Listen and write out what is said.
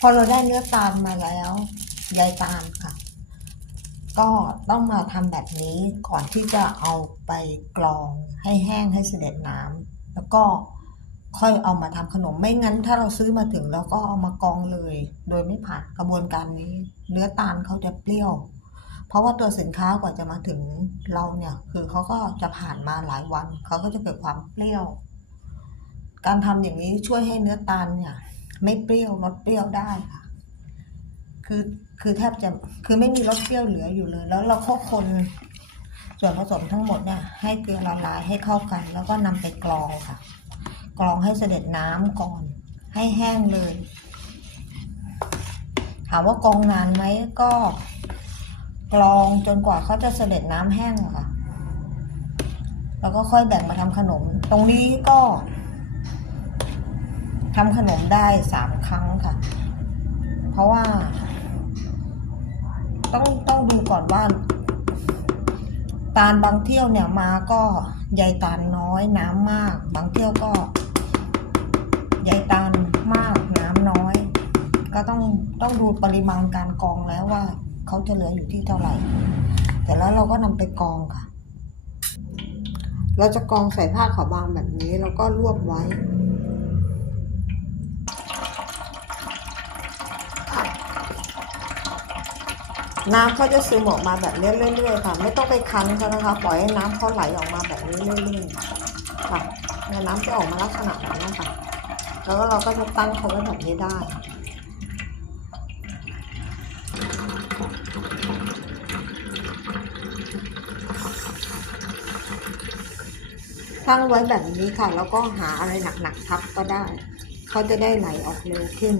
พอเราได้เนื้อตาลมาแล้วใยตาลค่ะ ก็ต้องมาทำแบบนี้ก่อนที่จะเอาไปกรองให้แห้งให้เสด็จน้ำแล้วก็ค่อยเอามาทำขนมไม่งั้น ถ้าเราซื้อมาถึงแล้วก็เอามากรองเลย โดยไม่ผ่านกระบวนการนี้ เนื้อตาลเขาจะเปรี้ยว เพราะว่าตัวสินค้ากว่าจะมาถึงเราเนี่ย คือเขาก็จะผ่านมาหลายวันเขาก็จะเกิดความเปรี้ยว การทำอย่างนี้ช่วยให้เนื้อตาลเนี่ย ไม่เปรี้ยวลดเปรี้ยวได้ค่ะ คือคือแทบจะคือไม่มีรสเปรี้ยวเหลืออยู่เลย แล้วเราก็คนส่วนผสมทั้งหมดเนี่ยให้เกลือละลายให้เข้ากัน แล้วก็นำไปกรองค่ะ กรองให้เสด็จน้ำก่อน ให้แห้งเลย ถามว่ากรองนานไหมก็กรองจนกว่าเขาจะเสด็จน้ำแห้งค่ะ แล้วก็ค่อยแบ่งมาทำขนม ตรงนี้ก็ ทำขนมได้สามครั้งค่ะ เพราะว่า ต้องต้องดูก่อนว่า ตาลบางเที่ยวเนี่ยมาก็ใยตาลน้อยน้ำมาก บางเที่ยวก็ใยตาลมากน้ำน้อย ก็ต้องต้องดูปริมาณการกองแล้วว่าเขาจะเหลืออยู่ที่เท่าไหร่ แต่แล้วเราก็นำไปกองค่ะ เราจะกองใส่ผ้าขาวบางแบบนี้แล้วก็รวบไว้ น้ำเขาจะซึมออกมาแบบเรื่อยๆค่ะ ไม่ต้องไปคั้นเขานะคะ ปล่อยให้น้ำเขาไหลออกมาแบบนี้เรื่อยๆค่ะเนี่ยน้ำจะออกมาลักษณะแบบนี้ค่ะ แล้วก็เราก็จะตั้งเขาไว้แบบนี้ได้ตั้งไว้แบบนี้ค่ะ แล้วก็หาอะไรหนักๆทับก็ได้ เขาจะได้ไหลออกเร็วขึ้น